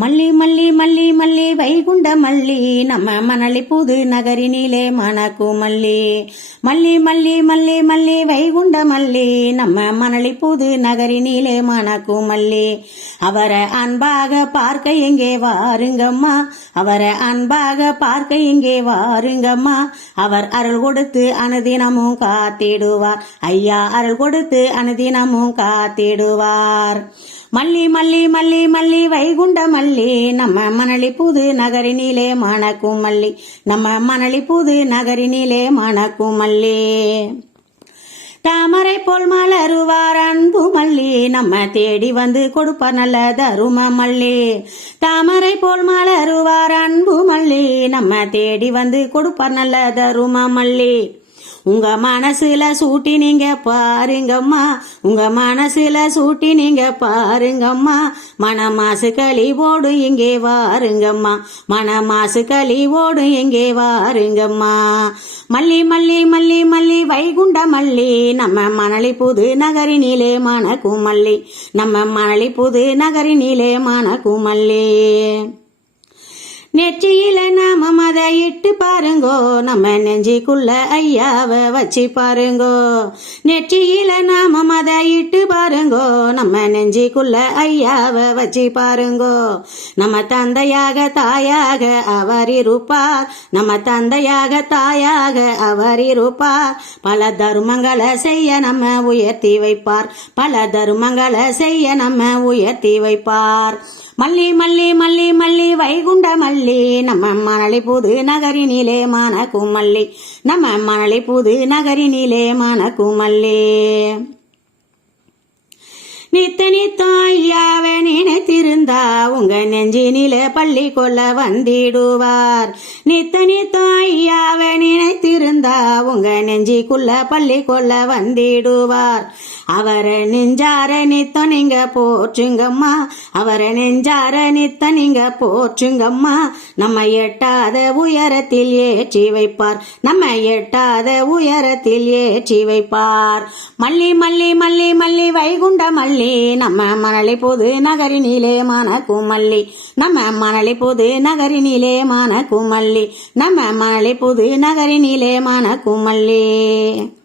மல்லி மல்லி மல்லி மல்லி வைகுண்ட மல்லி நம்ம மணலி புது நகரினிலே மணக்கு மல்லி. மல்லி மல்லி மல்லி மல்லி வைகுண்ட மல்லி நம்ம மணலி புது நகரினிலே மணக்கு மல்லி. அவரை அன்பாக பார்க்க எங்கே வாருங்கம்மா? அவரை அன்பாக பார்க்க எங்கே வாருங்கம்மா? அவர் அருள் கொடுத்து அனுதினமும் காத்திடுவார். ஐயா அருள் கொடுத்து அனுதினமும் காத்திடுவார். மல்லி மல்லி மல்லி மல்லி வைகுண்ட மல்லி. நம்ம மணலி புது நகரினிலே மணக்கும் மல்லி. நம்ம மணலி புது நகரினிலே மணக்கும் மல்லி. தாமரை போல் மலருவார் அன்பு மல்லி. நம்ம தேடி வந்து கொடுப்பார் நல்ல தரும மல்லி. தாமரை போல் மலருவார் அன்பு மல்லி. நம்ம தேடி வந்து கொடுப்பார் நல்ல தரும மல்லி. உங்க மனசுல சூட்டி நீங்க பாருங்கம்மா. உங்க மனசுல சூட்டி நீங்க பாருங்கம்மா. மனமாசு மாசு ஓடும் இங்கே வாருங்கம்மா. மனமாசு மாசு ஓடும் இங்கே வாருங்கம்மா. மல்லி மல்லி மல்லி மல்லி வைகுண்ட மல்லி. நம்ம மணலி புது நகரினிலே மணக்கும் மல்லி நம்ம மணலி புது நகரினிலே மணக்கும் மல்லி நெற்றியில நாம மத இட்டு பாருங்கோ. நம்ம நெஞ்சிக்குள்ள ஐயாவை வச்சு பாருங்கோ. நெற்றியில நாம மத இட்டு பாருங்கோ. நம்ம நெஞ்சிக்குள்ள ஐயாவை வச்சு பாருங்கோ. நம்ம தந்தையாக தாயாக அவர் இருப்பார். நம்ம தந்தையாக தாயாக அவர் இருப்பார். பல தர்மங்களை செய்ய நம்ம உயர்த்தி வைப்பார். பல தர்மங்களை செய்ய நம்ம உயர்த்தி வைப்பார். மல்லி மல்லி மல்லி மல்லி வைகுண்ட மல்லி. நம்ம மணலி புது நகரினிலே மணக்கும் மல்லி நம்ம மணலி புது நகரினிலே மணக்கும் மல்லி நித்த நித்தம் நினைத்திருந்தா உங்க நெஞ்சினில பள்ளி கொள்ள வந்திடுவார். நித்த நித்தம் நினைத்திருந்தா உங்க நெஞ்சிக்குள்ள பள்ளி கொள்ள வந்திடுவார். அவரை நெஞ்சார நித்த நீங்க போற்றுங்கம்மா. அவரை நெஞ்சார நித்த நீங்க போற்றுங்கம்மா. நம்ம எட்டாத உயரத்தில் ஏற்றி வைப்பார். நம்ம எட்டாத உயரத்தில் ஏற்றி வைப்பார். மல்லி மல்லி மல்லி மல்லி வைகுண்ட மல்லி. நம்ம மணலி புது நகரினிலே மணக்கும் மல்லி. நம்ம மணலி புது நகரினிலே மணக்கும் மல்லி. நம்ம மணலி புது நகரினிலே மணக்கும் மல்லி.